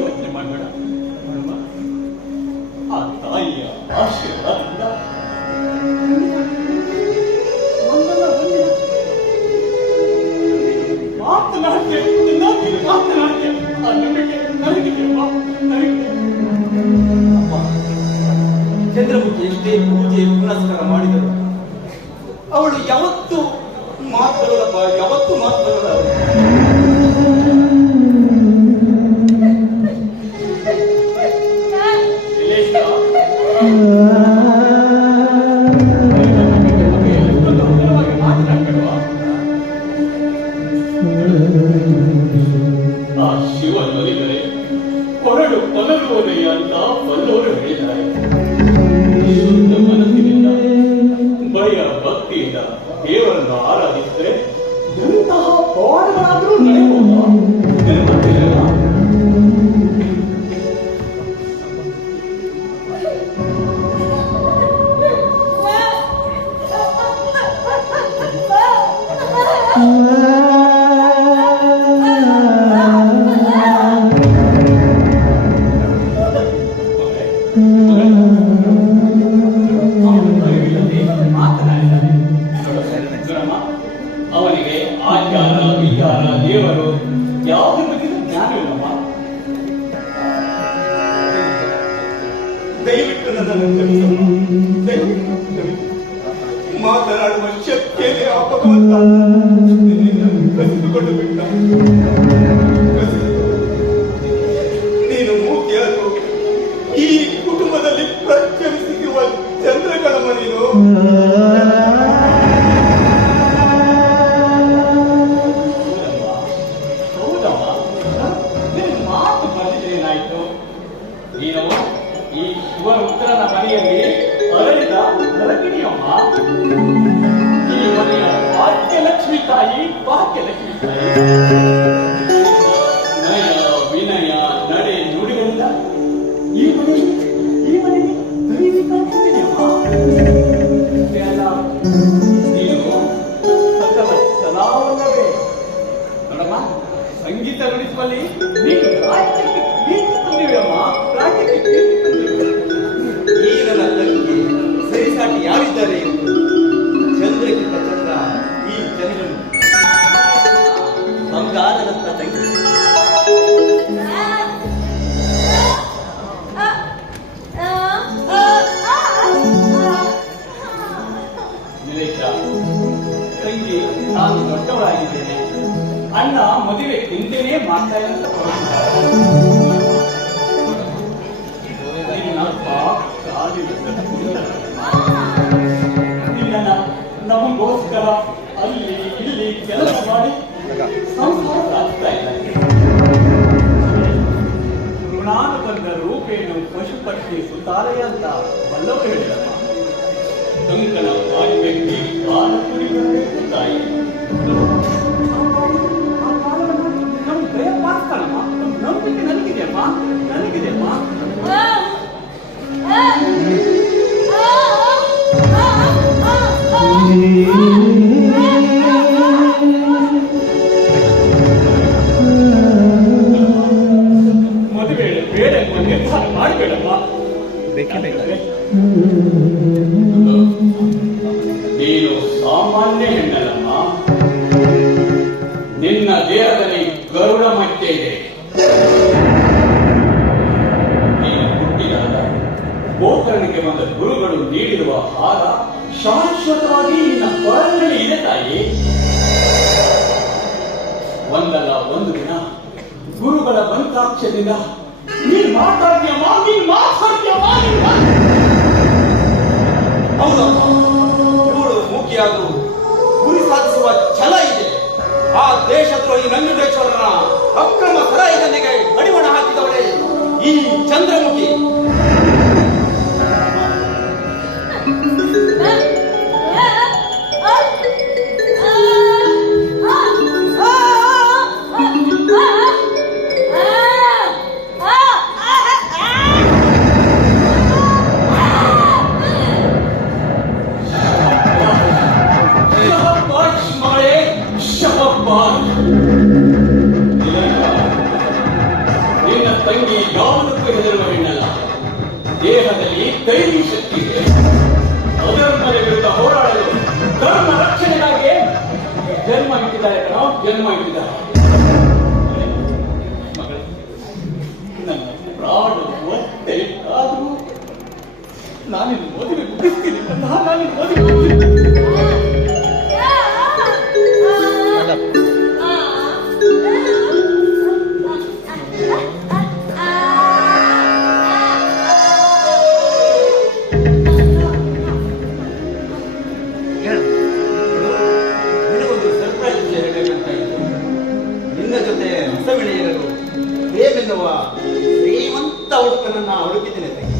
ಯೋಚನೆ ಮಾಡಬೇಡ. ಆ ತಾಯಿಯ ಆಶೀರ್ವಾದದಿಂದ. ಒಂದಲ್ಲ ಒಂದಿನ ಮಾತನಾಡ್ತೆ ನನ್ನೊಂದಿಗೆ ಮಾತನಾಡ್ತೆ. ಆ ಎಷ್ಟೇ ಪೂಜೆ, ಪುನಸ್ಕಾರ ಮಾಡಿದರು ಅವಳು ಯಾವತ್ತು ಮಾತುಗಳಪ್ಪ ಯಾವತ್ತು ಮಾತು ಆ ಅಂತ ಭಯ ಭಕ್ತಿಯಿಂದ ದೇವರನ್ನು ಆರಾಧಿಸಿದರೆ ಎಂತಹ ಪವಾಡಗಳಾದರೂ ನಡೆಯಬಹುದಾ ಮಾತನಾಡುವ ಶಕ್ತಿಯೇ ಆ ಭಗವಂತ ನಿನ್ನನ್ನು ಕಸಿದುಕೊಂಡು ಬಿಟ್ಟ ನಯ ವಿನಯ ನಡೆ ನುಡಿಗಳಿಂದ ಈ ಮನೆ ಈ ಮನೆಗೆ ನೀನು ಸಕಲ ಕಲಾವಲ್ಲವೇ ನೋಡಮ್ಮ ಸಂಗೀತ ನುಡಿಸುವಲ್ಲಿ ನೀನು ತಂದಿವೆಯಮ್ಮ ರಾಜ್ಯಕ್ಕೆ ಕೀರ್ತಿ ತಂದಿವೆ ಈ ನನ್ನ ತಂಗಿ ಯಾರಿದ್ದಾರೆ ಚಂದ್ರಕ್ಕಿಂತ ಚಂದ್ರ ಈ ಚಂದ್ರನು ಬಂಗಾರದಂತ ತಂಗಿ ನಿಲೇಶ ತಂಗಿ ನಾನು ದೊಡ್ಡವರಾಗಿದ್ದೇನೆ ಅಣ್ಣ ಮದುವೆ ಹಿಂದೆನೇ ಮಾಡ್ತಾ ಇಲ್ಲ ಸುತಾರಯ ಅಂತ ಬಲ್ಲವರು ಹೇಳಿದಮ್ಮ ಕಂಕಣ ಬಾಯಿ ಬೆಟ್ಟಿ ಬಾಲ ಕುಡಿಬರಬೇಕು ತಾಯಿ. ಮಟ್ಟೆ ಇದೆ ಹುಟ್ಟಿದಾಗ ಗೋಕರ್ಣಕ್ಕೆ ಬಂದ ಗುರುಗಳು ನೀಡಿರುವ ಹಾರ ಶಾಶ್ವತವಾಗಿ ನಿನ್ನ ಕೊರಳಿನಲ್ಲಿ ಇದೆ ತಾಯಿ. ಒಂದಲ್ಲ ಒಂದು ದಿನ ಗುರುಗಳ ಮಂತ್ರಾಕ್ಷದಿಂದ ನೀನ್ ಮಾತಾಡ್ತೀಯಮ್ಮ ನೀನ್ ಮಾತಾಡ್ತೀಯಮ್ಮ ಇವಳು ಮೂಕಿಯಾದ್ರು ಗುರಿ ಸಾಧಿಸುವ ಛಲ ಇದೆ. ಆ ದೇಶದ್ರೋಹಿ ನಂಜುಂಡೇಶ್ವರನ ಅಕ್ರಮ ಸರಾಯಿದನಿಗೆ ಕಡಿವಾಣ ಹಾಕಿದವಳೆ ಈ ಚಂದ್ರಮುಖಿ. ತಂಗಿ ಯಾವುದಕ್ಕೂ ಹೆದರುವ ಹೆಣ್ಣಲ್ಲ ದೇಹದಲ್ಲಿ ಕೈಲಿ ಶಕ್ತಿ ಇದೆ. ಅಧರ್ಮದ ವಿರುದ್ಧ ಹೋರಾಡಲು ಧರ್ಮ ರಕ್ಷಣೆಗಾಗಿ ಜನ್ಮ ಇಟ್ಟಿದ್ದಾರೆ ನಾವು ಜನ್ಮ ಇಟ್ಟಿದ್ದಾರೆ. ನನ್ನ ಪ್ರಾಣ ಮತ್ತೆ ಆದರೂ ನಾನಿನ್ನು ಮದುವೆ ಮುಗಿಸ್ತೀನಿ. ನಾನು ಓದಿ ಶ್ರೀಮಂತ ಹುಡುಕನನ್ನ ಹುಡುಕಿದ್ದೇನೆ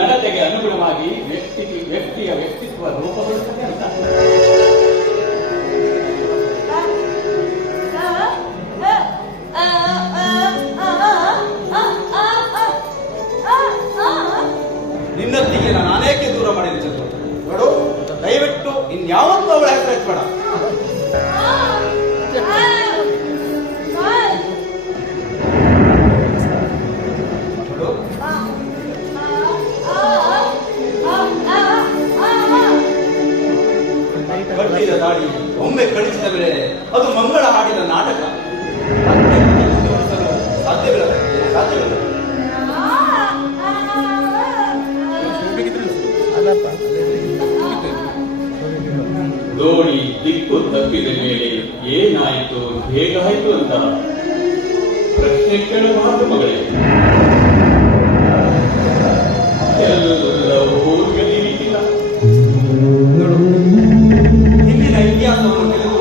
ನಡತೆಗೆ ಅನುಗುಣವಾಗಿ ವ್ಯಕ್ತಿ ವ್ಯಕ್ತಿಯ ವ್ಯಕ್ತಿತ್ವ ರೂಪಗೊಳ್ಳುತ್ತದೆ ಅಂತ. ನಿನ್ನೊತ್ತಿಗೆ ನಾನು ಅನೇಕ ದೂರ ಮಾಡಿದೆ ಚಂದ್ರ. ನೋಡು, ದಯವಿಟ್ಟು ಇನ್ಯಾವತ್ತೂ ಅವಳ ಹೆಸರು ಎತ್ಬೇಡ ಕಟ್ಟಿದ ದಾಡಿ ಒಮ್ಮೆ ಕಳಿಸಿದ ಮೇಲೆ ಅದು ಮಂಗಳ ಹಾಡಿದ ನಾಟಕ. ದೋಣಿ ದಿಕ್ಕು ತಪ್ಪಿದ ಮೇಲೆ ಏನಾಯಿತು, ಹೇಗಾಯಿತು ಅಂತ ಪ್ರಶ್ನೆ ಕೇಳಬಾರದು ಮಗಳೇ. ಎಲ್ಲವೂ inmediato porque le